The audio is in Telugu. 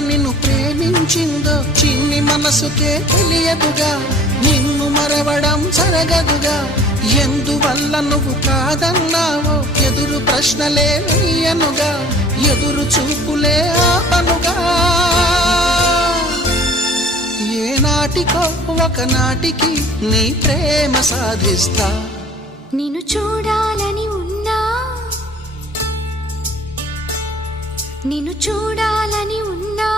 నిన్ను ప్రేమించిందో చిన్ని మనసుకే తెలియదుగా, నిన్ను మరవడం జరగదుగా. ఎందువల్ల నువ్వు కాదన్నావో ఎదురు ప్రశ్నలే వేయనుగా, ఎదురు చూపులే ఆపనుగా. ఏనాటికో ఒకనాటికి నీ ప్రేమ సాధిస్తా. నిన్ను చూడాలని ఉన్నా, నిన్ను చూడాలని ఉన్నా,